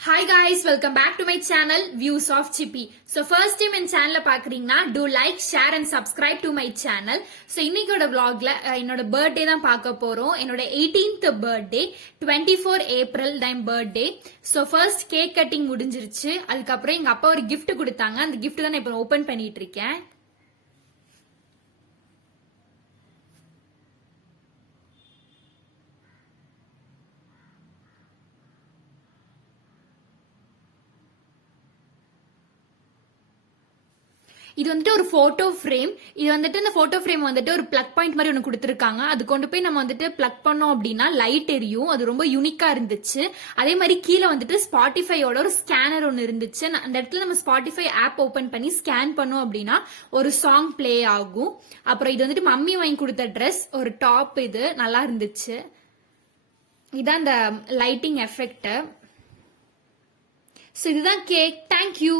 Hi guys, welcome back to my channel Views of Chippy. So first time in channel பாக்குறீங்கன்னா do like, share and subscribe to my channel. So இன்னைக்கோட vlogல என்னோட birthday தான் பார்க்க போறோம். என்னோட 18th birthday 24 April தான் birthday. So first cake cutting முடிஞ்சிருச்சு. அதுக்கு அப்புறம் எங்க அப்பா ஒரு gift கொடுத்தாங்க. அந்த gift தான் நான் இப்போ ஓபன் பண்ணிட்டு இருக்கேன். இது வந்துட்டு ஒரு போட்டோ ஃப்ரேம். இது வந்துட்டு இந்த போட்டோ ஃப்ரேம் வந்துட்டு ஒரு பிளக் பாயிண்ட் மாதிரி ஒன்று கொடுத்துருக்காங்க. அது கொண்டு போய் நம்ம வந்துட்டு பிளக் பண்ணோம் அப்படின்னா லைட் எரியும். அது ரொம்ப யூனிக்கா இருந்துச்சு. அதே மாதிரி கீழே வந்துட்டு ஸ்பாட்டிஃபையோட ஒரு ஸ்கேனர் ஒன்று இருந்துச்சு. அந்த இடத்துல நம்ம ஸ்பாட்டிஃபை ஆப் ஓபன் பண்ணி ஸ்கேன் பண்ணோம் அப்படின்னா ஒரு சாங் பிளே ஆகும். அப்புறம் இது வந்துட்டு மம்மி வாங்கி கொடுத்த ட்ரெஸ், ஒரு டாப், இது நல்லா இருந்துச்சு. இதான் இந்த லைட்டிங் எஃபெக்ட். ஸோ இதுதான் கேக். தேங்க்யூ.